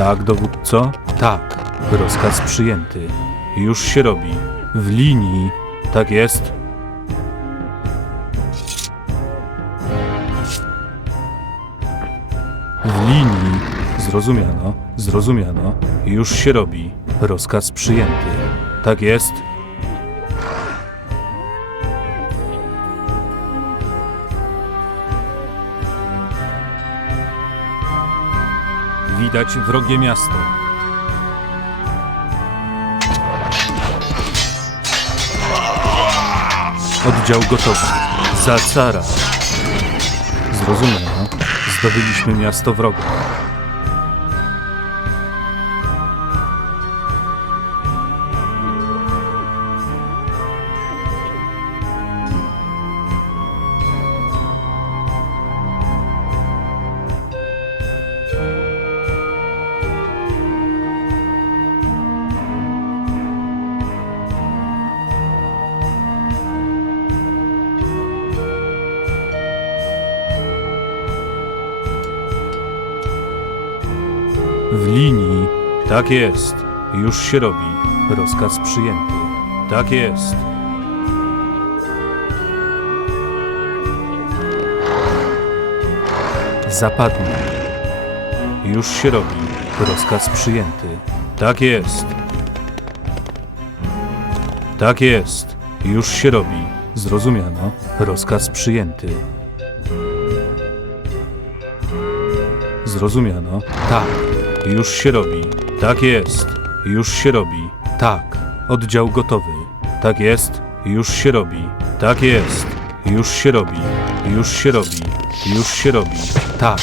Tak, dowódco? Tak. Rozkaz przyjęty. Już się robi. W linii. Tak jest. W linii. Zrozumiano, zrozumiano. Już się robi. Rozkaz przyjęty. Tak jest. Widać wrogie miasto. Oddział gotowy. Za cara. Zrozumiano. Zdobyliśmy miasto wroga. Tak jest. Już się robi. Rozkaz przyjęty. Tak jest. Zapadnie. Już się robi. Rozkaz przyjęty. Tak jest. Tak jest. Już się robi. Zrozumiano. Rozkaz przyjęty. Zrozumiano. Tak. Już się robi. Tak jest. Już się robi. Tak. Oddział gotowy. Tak jest. Już się robi. Tak jest. Już się robi. Już się robi. Już się robi. Tak.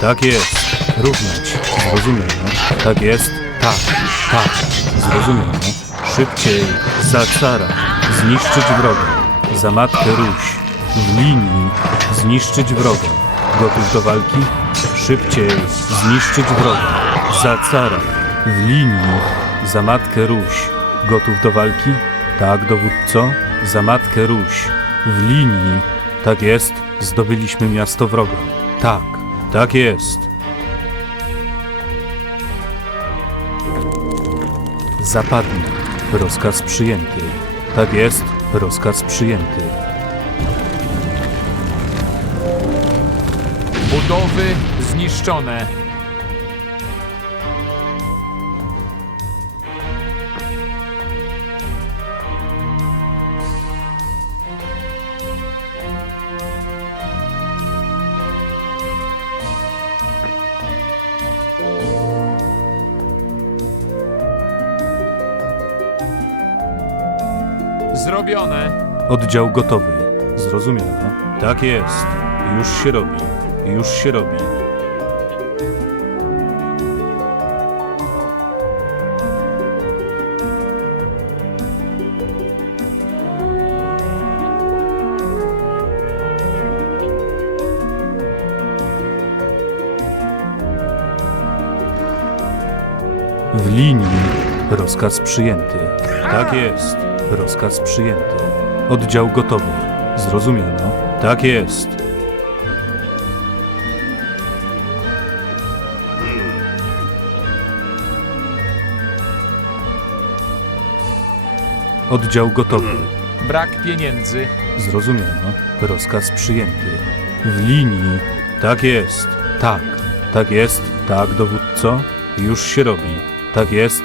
Tak jest. Równać. Zrozumiano. Tak jest. Tak. Tak. Zrozumiano. Szybciej. Za cara. Zniszczyć wroga. Za matkę Ruś. W linii. Zniszczyć wroga. Gotów do walki? Szybciej. Zniszczyć wroga. Za cara. W linii. Za matkę Ruś. Gotów do walki? Tak, dowódco. Za matkę Ruś. W linii. Tak jest. Zdobyliśmy miasto wroga. Tak. Tak jest. Zapadnie. Rozkaz przyjęty. Tak jest. Rozkaz przyjęty. Budowy zniszczone. Zrobione. Oddział gotowy. Zrozumiano. Tak jest. Już się robi. Już się robi. W linii. Rozkaz przyjęty. Tak jest. Rozkaz przyjęty. Oddział gotowy. Zrozumiano. Tak jest. Oddział gotowy. Brak pieniędzy. Zrozumiano. Rozkaz przyjęty. W linii. Tak jest. Tak. Tak jest. Tak, dowódco. Już się robi. Tak jest.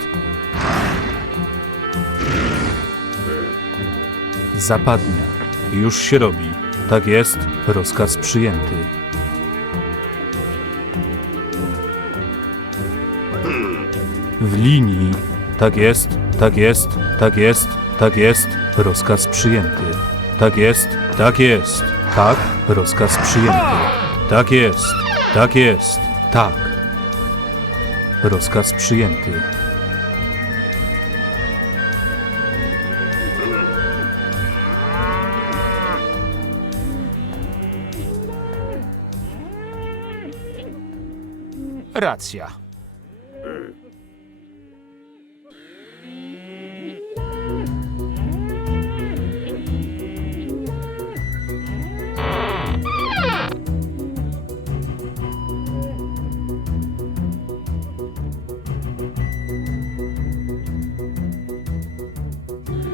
Zapadnia. Już się robi. Tak jest. Rozkaz przyjęty. W linii. Tak jest. Tak jest. Tak jest. Tak jest. Rozkaz przyjęty. Tak jest. Tak jest. Tak. Rozkaz przyjęty. Tak jest. Tak jest. Tak. Rozkaz przyjęty. Racja.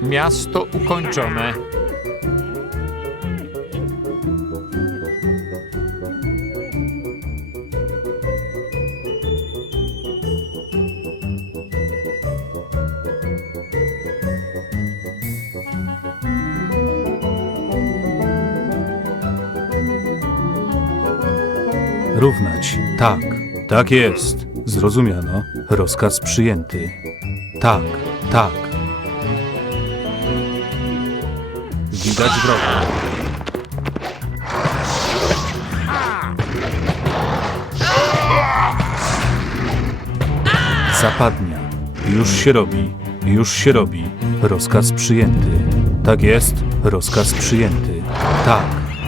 Miasto ukończone. Tak. Tak jest. Zrozumiano. Rozkaz przyjęty. Tak. Tak. Widać wroga. Zapadnia. Już się robi. Już się robi. Rozkaz przyjęty. Tak jest. Rozkaz przyjęty. Tak.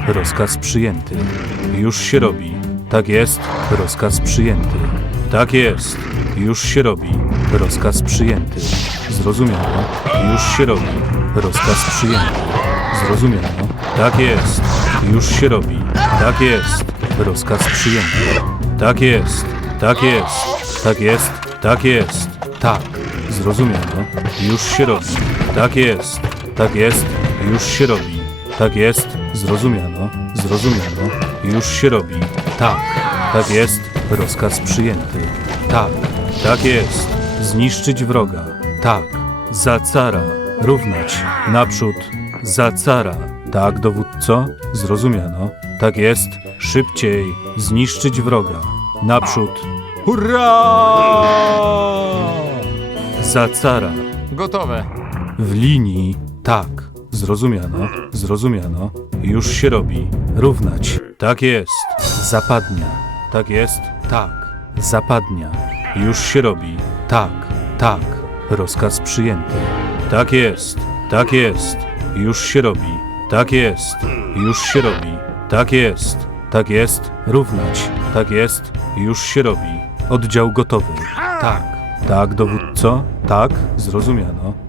Rozkaz przyjęty. Już się robi. Tak jest. Rozkaz przyjęty. Tak jest. Już się robi. Rozkaz przyjęty. Zrozumiano. Już się robi. Rozkaz przyjęty. Zrozumiano. Tak jest. Już się robi. Tak jest. Rozkaz przyjęty. Tak jest. Tak jest. Tak jest. Tak jest. Tak. Zrozumiano. Już się robi. Tak jest. Tak jest. Już się robi. Tak jest. Zrozumiano. Zrozumiano. Już się robi. Tak. Tak jest. Rozkaz przyjęty. Tak. Tak jest. Zniszczyć wroga. Tak. Za cara. Równać. Naprzód. Za cara. Tak, dowódco? Zrozumiano. Tak jest. Szybciej. Zniszczyć wroga. Naprzód. Hurra! Za cara. Gotowe. W linii. Tak. Zrozumiano. Zrozumiano. Już się robi. Równać. Tak jest. Zapadnia. Tak jest. Tak. Zapadnia. Już się robi. Tak. Tak. Rozkaz przyjęty. Tak jest. Tak jest. Już się robi. Tak jest. Już się robi. Tak jest. Tak jest. Równać. Tak jest. Już się robi. Oddział gotowy. Tak. Tak, dowódco? Tak. Zrozumiano.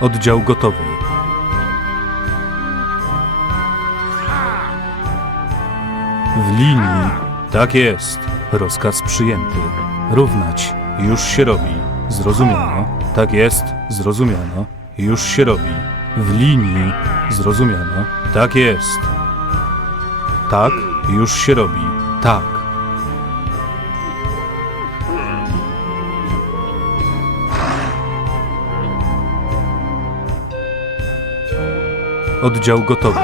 Oddział gotowy. W linii. Tak jest. Rozkaz przyjęty. Równać. Już się robi. Zrozumiano. Tak jest. Zrozumiano. Już się robi. W linii. Zrozumiano. Tak jest. Tak. Już się robi. Tak. Oddział gotowy.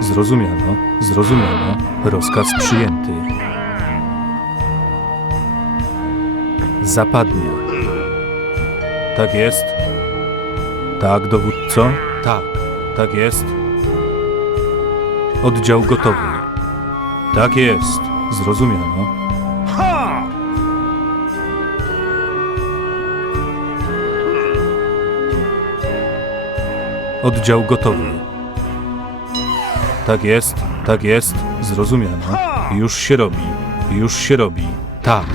Zrozumiano. Zrozumiano. Rozkaz przyjęty. Zapadnia. Tak jest. Tak, dowódco? Tak. Tak jest. Oddział gotowy. Tak jest. Zrozumiano. Oddział gotowy. Tak jest, tak jest, zrozumiano. Już się robi, już się robi. Tak,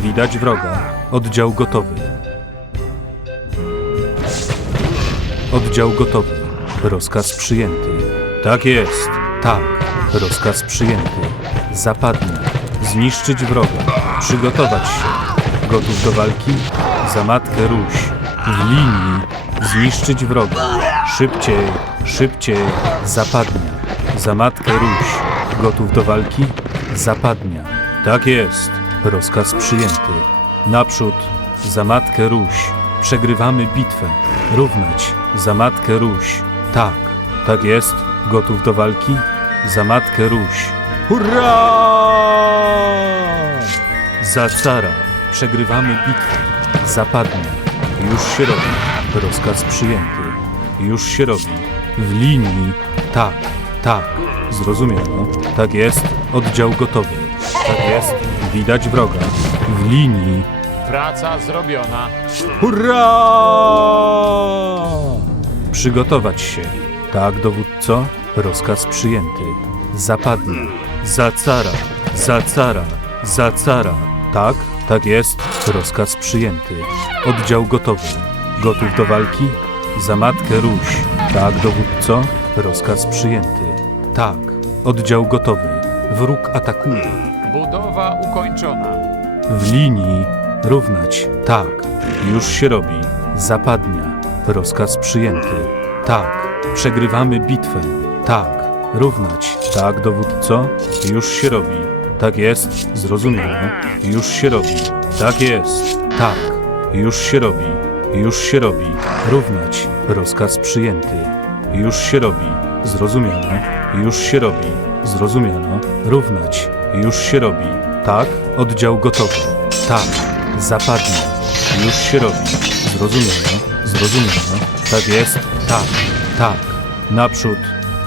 widać wroga. Oddział gotowy. Oddział gotowy. Rozkaz przyjęty. Tak jest, tak, rozkaz przyjęty. Zapadnia. Zniszczyć wroga. Przygotować się. Gotów do walki? Za matkę Ruś. W linii. Zniszczyć wroga. Szybciej, szybciej. Zapadnia. Za matkę. Gotów do walki? Zapadnia. Tak jest. Rozkaz przyjęty. Naprzód. Za matkę. Przegrywamy bitwę. Równać. Za matkę. Tak. Tak jest. Gotów do walki? Za matkę Ruś. Hurra! Za cara. Przegrywamy bitwę. Zapadnia. Już się robi. Rozkaz przyjęty. Już się robi. W linii. Tak. Tak. Zrozumiano. Tak jest. Oddział gotowy. Tak jest. Widać wroga. W linii. Praca zrobiona. Hurra! Przygotować się. Tak, dowódco. Rozkaz przyjęty. Zapadnie. Za cara. Za cara. Za cara. Tak, tak jest. Rozkaz przyjęty. Oddział gotowy. Gotów do walki? Za matkę Ruś. Tak, dowódco. Rozkaz przyjęty. Tak. Oddział gotowy. Wróg atakuje. Budowa ukończona. W linii równać. Tak. Już się robi. Zapadnia. Rozkaz przyjęty. Tak. Przegrywamy bitwę. Tak. Równać. Tak, dowódco. Już się robi. Tak jest. Zrozumiano. Już się robi. Tak jest. Tak. Już się robi. Już się robi. Równać. Rozkaz przyjęty. Już się robi. Zrozumiano. Już się robi. Zrozumiano. Równać. Już się robi. Tak. Oddział gotowy. Tak. Zapadnie. Już się robi. Zrozumiano. Zrozumiano. Tak jest. Tak. Tak. Naprzód.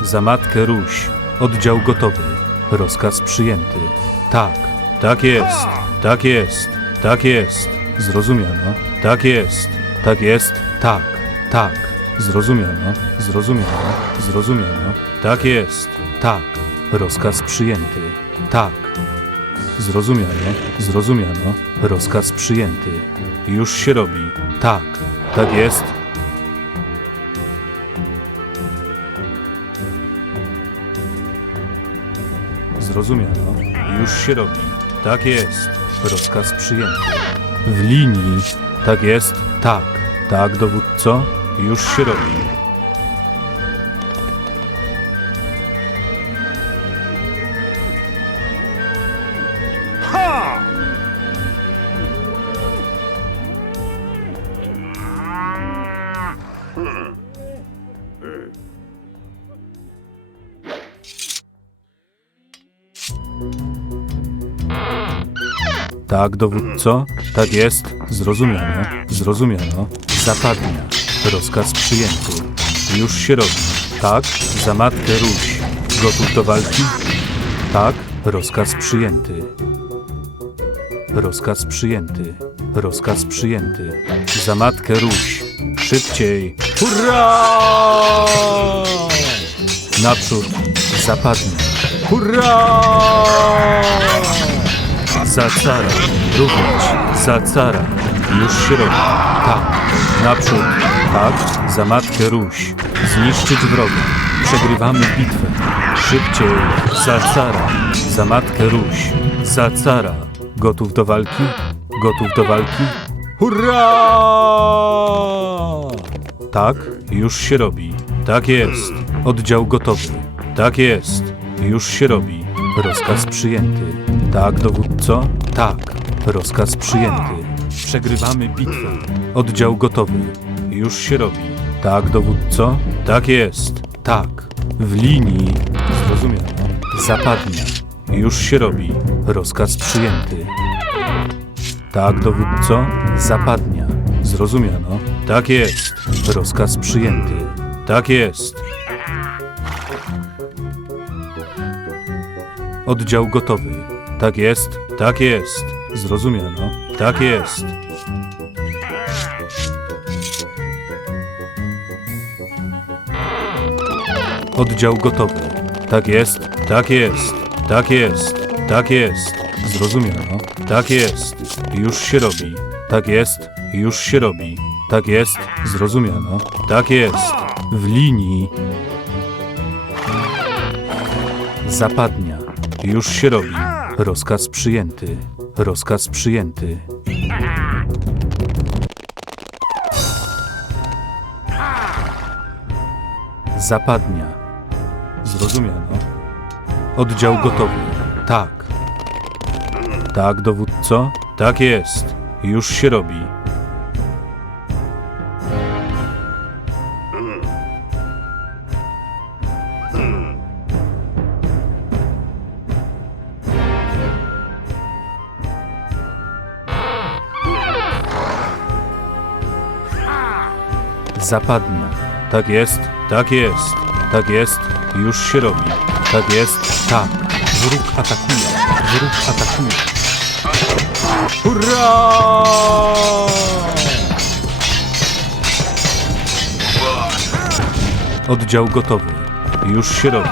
Za matkę Ruś. Oddział gotowy. Rozkaz przyjęty. Tak. Tak jest. Tak jest. Tak jest. Zrozumiano. Tak jest. Tak jest. Tak. Tak. Zrozumiano. Zrozumiano. Zrozumiano. Tak jest. Tak. Rozkaz przyjęty. Tak. Zrozumiano. Zrozumiano. Rozkaz przyjęty. Już się robi. Tak. Tak jest. Zrozumiano. Już się robi. Tak jest. Rozkaz przyjęty. W linii. Tak jest. Tak. Tak, dowódco. Już się robi. Tak, dowódco? Tak jest. Zrozumiano. Zrozumiano. Zapadnia. Rozkaz przyjęty. Już się robi. Tak, za matkę Ruś. Gotów do walki? Tak, rozkaz przyjęty. Rozkaz przyjęty. Rozkaz przyjęty. Za matkę Ruś. Szybciej. Hurra! Naprzód. Zapadnia. Hurra! Za cara, również za cara. Już się robi. Naprzód. Tak, za matkę Ruś. Zniszczyć wroga. Przegrywamy bitwę. Szybciej, za cara. Za matkę Ruś. Za cara. Gotów do walki? Gotów do walki? Hurra! Tak, już się robi. Tak jest. Oddział gotowy. Tak jest. Już się robi. Rozkaz przyjęty. Tak, dowódco? Tak. Rozkaz przyjęty. Przegrywamy bitwę. Oddział gotowy. Już się robi. Tak, dowódco? Tak jest. Tak. W linii. Zrozumiano. Zapadnia. Już się robi. Rozkaz przyjęty. Tak, dowódco? Zapadnia. Zrozumiano. Tak jest. Rozkaz przyjęty. Tak jest. Oddział gotowy. Tak jest. Tak jest. Zrozumiano. Tak jest. Oddział gotowy. Tak jest. Tak jest. Tak jest. Tak jest. Zrozumiano. Tak jest. Już się robi. Tak jest. Już się robi. Tak jest. Zrozumiano. Tak jest. W linii. Zapadnia. Już się robi. Rozkaz przyjęty. Rozkaz przyjęty. Zapadnia. Zrozumiano. Oddział gotowy. Tak. Tak, dowódco? Tak jest. Już się robi. Zapadnia. Tak jest, tak jest, tak jest, już się robi. Tak jest, tak. Wróg atakuje, wróg atakuje. Hurra! Oddział gotowy. Już się robi.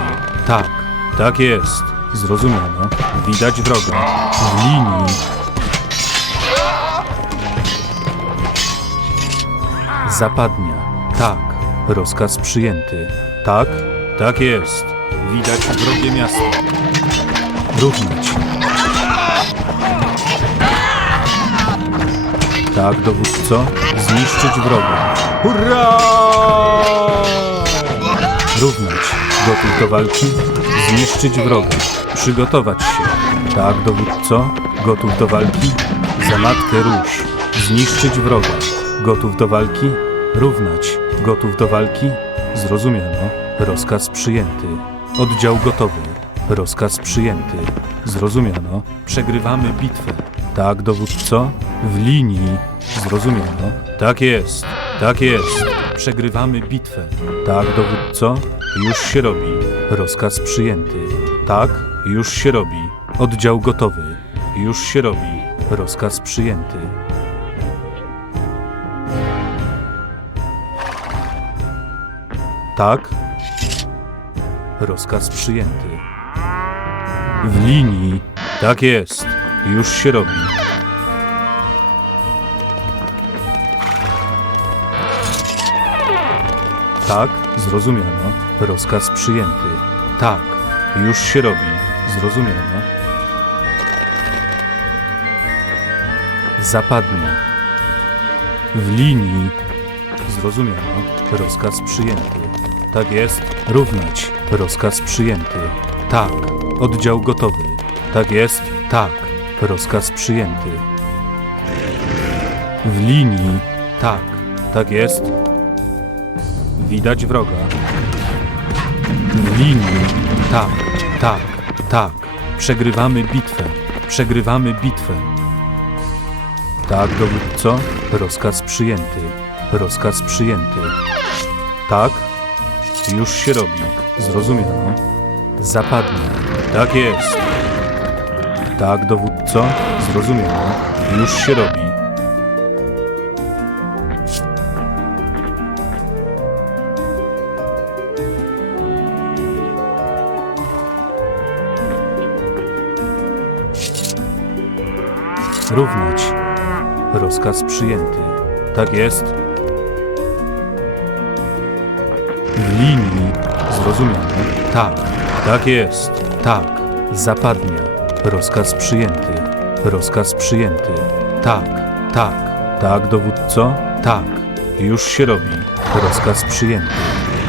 Tak, tak jest. Zrozumiano. Widać wroga. W linii. Zapadnia. Tak. Rozkaz przyjęty. Tak? Tak jest. Widać wrogie miasto. Równać. Tak, dowódco. Zniszczyć wroga. Hurra! Równać. Gotów do walki. Zniszczyć wroga. Przygotować się. Tak, dowódco. Gotów do walki. Za matkę. Zniszczyć wroga. Gotów do walki. Równać. Gotów do walki. Zrozumiano. Rozkaz przyjęty. Oddział gotowy. Rozkaz przyjęty. Zrozumiano. Przegrywamy bitwę. Tak, dowódco? W linii. Zrozumiano. Tak jest. Tak jest. Przegrywamy bitwę. Tak, dowódco? Już się robi. Rozkaz przyjęty. Tak, już się robi. Oddział gotowy. Już się robi. Rozkaz przyjęty. Tak. Rozkaz przyjęty. W linii. Tak jest. Już się robi. Tak, zrozumiano. Rozkaz przyjęty. Tak, już się robi. Zrozumiano. Zapadnie. W linii. Zrozumiano. Rozkaz przyjęty. Tak jest. Równać. Rozkaz przyjęty. Tak. Oddział gotowy. Tak jest. Tak. Rozkaz przyjęty. W linii. Tak. Tak jest. Widać wroga. W linii. Tak. Tak. Tak. Przegrywamy bitwę. Przegrywamy bitwę. Tak, dowódco. Rozkaz przyjęty. Rozkaz przyjęty. Tak? Już się robi. Zrozumiano. Zapadnie. Tak jest. Tak, dowódco. Zrozumiano. Już się robi. Równać. Rozkaz przyjęty. Tak jest. W linii. Zrozumiano. Tak. Tak jest. Tak. Zapadnia. Rozkaz przyjęty. Rozkaz przyjęty. Tak. Tak. Tak, dowódco? Tak. Już się robi. Rozkaz przyjęty.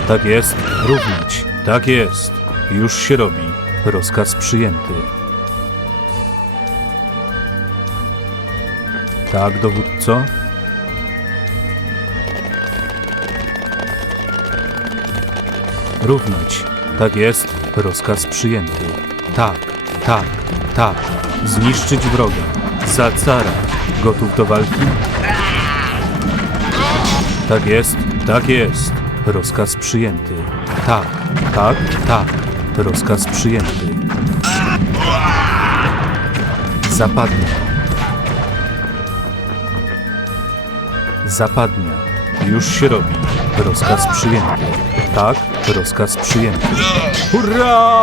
Tak jest. Równać. Tak jest. Już się robi. Rozkaz przyjęty. Tak, dowódco? Równać. Tak jest. Rozkaz przyjęty. Tak, tak, tak. Zniszczyć wroga. Za cara. Gotów do walki? Tak jest, tak jest. Rozkaz przyjęty. Tak, tak, tak. Rozkaz przyjęty. Zapadnie. Zapadnia. Już się robi. Rozkaz przyjęty. Tak, rozkaz przyjęty. Hurra!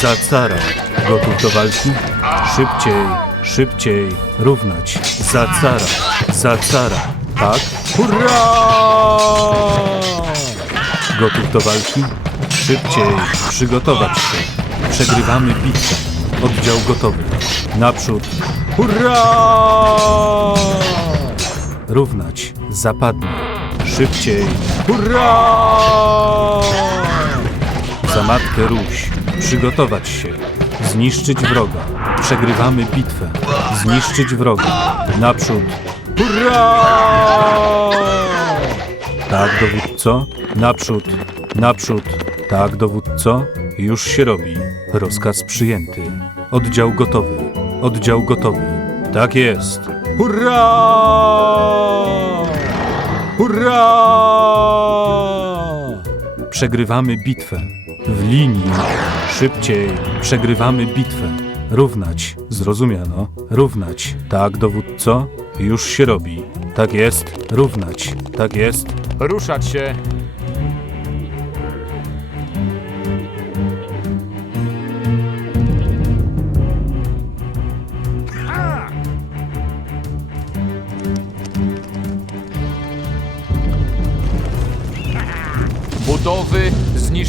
Za cara. Gotów do walki? Szybciej, szybciej. Równać. Za cara. Za cara. Tak? Hurra! Gotów do walki? Szybciej. Przygotować się. Przegrywamy bitwę. Oddział gotowy. Naprzód. Hurra! Równać. Zapadnie. Szybciej. Hurra! Za matkę Ruś. Przygotować się. Zniszczyć wroga. Przegrywamy bitwę. Zniszczyć wroga. Naprzód. Hurra! Tak, dowódco. Naprzód. Naprzód. Tak, dowódco. Już się robi. Rozkaz przyjęty. Oddział gotowy. Oddział gotowy. Tak jest. Hurra! Hurra! Przegrywamy bitwę. W linii. Szybciej. Przegrywamy bitwę. Równać. Zrozumiano. Równać. Tak, dowódco. Już się robi. Tak jest. Równać. Tak jest. Ruszać się.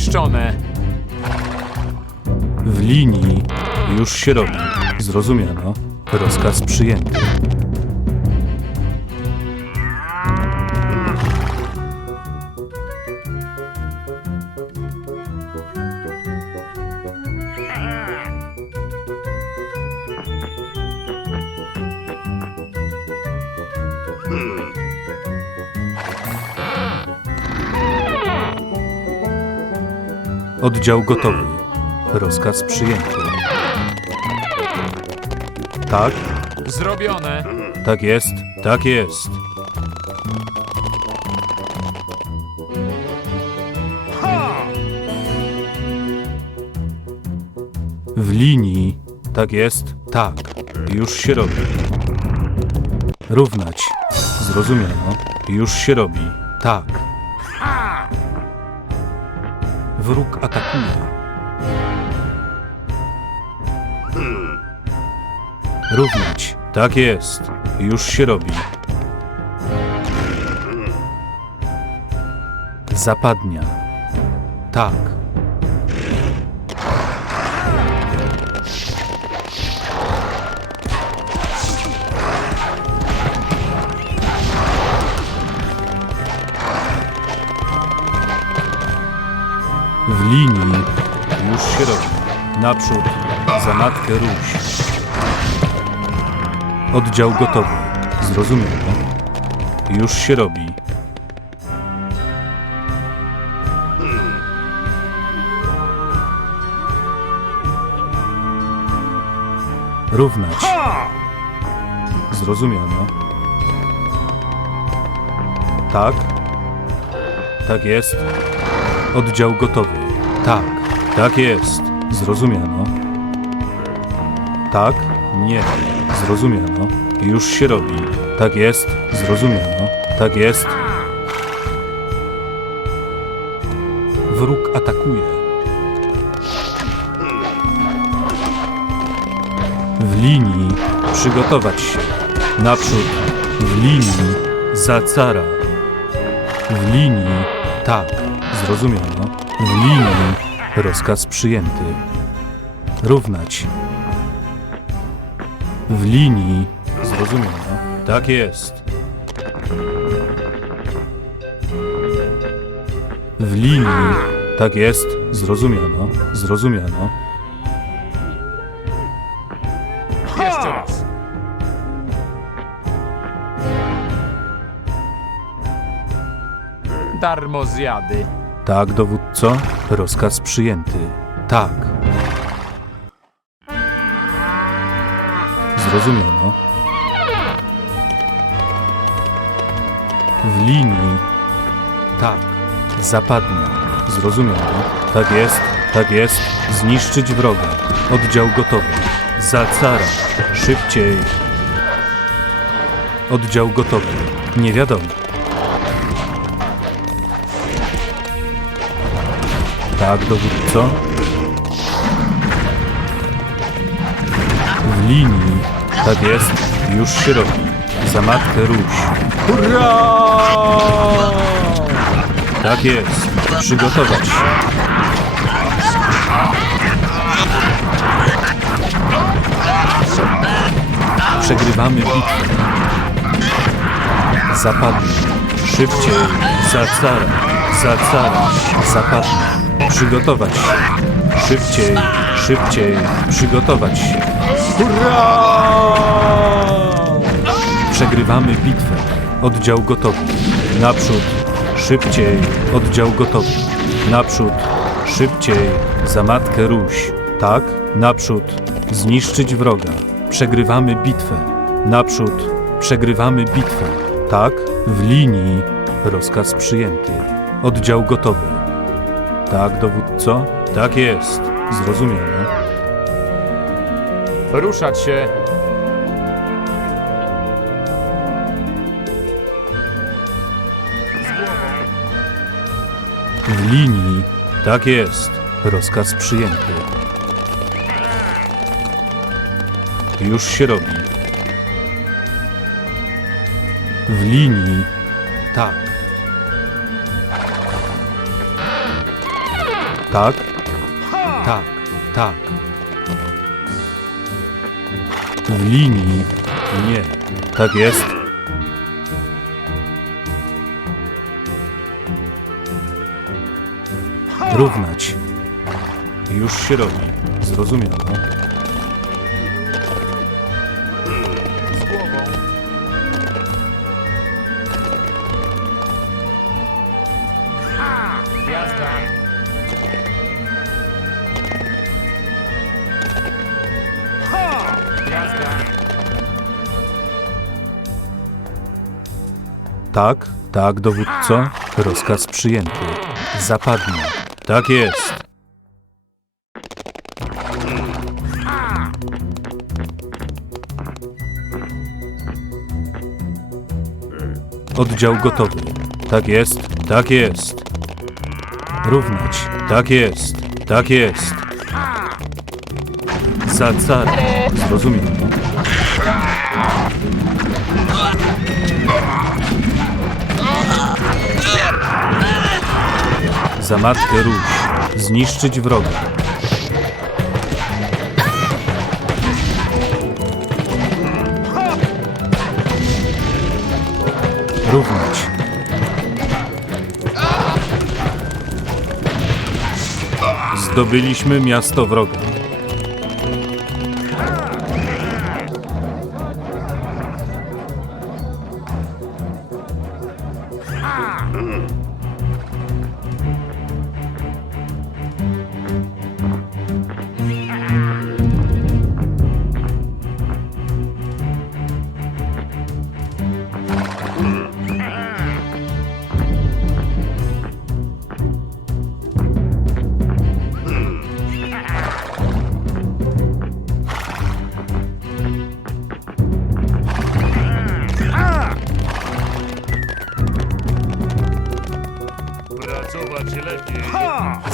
Zniszczone. W linii. Już się robi. Zrozumiano. Rozkaz przyjęty. Oddział gotowy. Rozkaz przyjęty. Tak, Zrobione. tak jest, tak jest. W linii, tak jest, tak. Już się robi. Równać. Zrozumiano. Już się robi. Tak. Wróg atakuje. Równać. Tak jest. Już się robi. Zapadnia. Tak. Naprzód. Za matkę Ruś. Oddział gotowy. Zrozumiano. Już się robi. Równać. Zrozumiano. Tak. Tak jest. Oddział gotowy. Tak. Tak jest. Zrozumiano. Tak. Nie. Zrozumiano. Już się robi. Tak jest. Zrozumiano. Tak jest. Wróg atakuje. W linii. Przygotować się. Naprzód. W linii. Za cara. W linii. Tak. Zrozumiano. W linii. Rozkaz przyjęty. Równać. W linii. Zrozumiano. Tak jest. W linii. Tak jest. Zrozumiano. Zrozumiano. Jeszcze raz. Darmo zjady. Tak, dowódco. Rozkaz przyjęty. Tak. Zrozumiano. W linii. Tak. Zapadnia. Zrozumiano. Tak jest. Tak jest. Zniszczyć wroga. Oddział gotowy. Za cara. Szybciej. Oddział gotowy. Nie wiadomo. Tak, dowódco. W linii. Tak jest. Już się robi. Za matkę. Hurra! Tak jest. Przygotować się. Przegrywamy bitwę. Zapadnie. Szybciej. Za cara. Za cara. Zapadnie. Przygotować się. Szybciej. Szybciej. Przygotować się. Hurra! Przegrywamy bitwę. Oddział gotowy. Naprzód. Szybciej. Oddział gotowy. Naprzód. Szybciej. Za matkę Ruś. Tak? Naprzód. Zniszczyć wroga. Przegrywamy bitwę. Naprzód. Przegrywamy bitwę. Tak? W linii. Rozkaz przyjęty. Oddział gotowy. Tak, dowódco? Tak jest. Zrozumiano. Ruszać się. W linii. Tak jest. Rozkaz przyjęty. Już się robi. W linii. Tak. Tak. Tak. Tak. W linii. Nie. Tak jest. Równać. Już się robi. Zrozumiano. Tak, tak, dowódco. Rozkaz przyjęty. Zapadnie. Tak jest. Oddział gotowy. Tak jest, tak jest. Równać. Tak jest, tak jest. Za car. Zrozumiano. Za matkę. Zniszczyć wroga. Równać. Zdobyliśmy miasto wroga.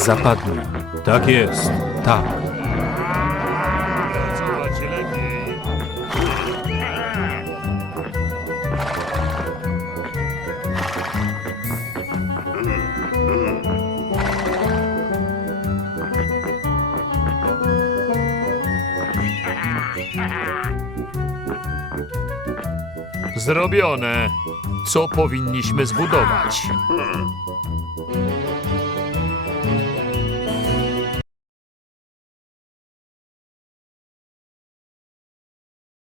Zapadnie. Tak jest. Tak. Zrobione. Co powinniśmy zbudować?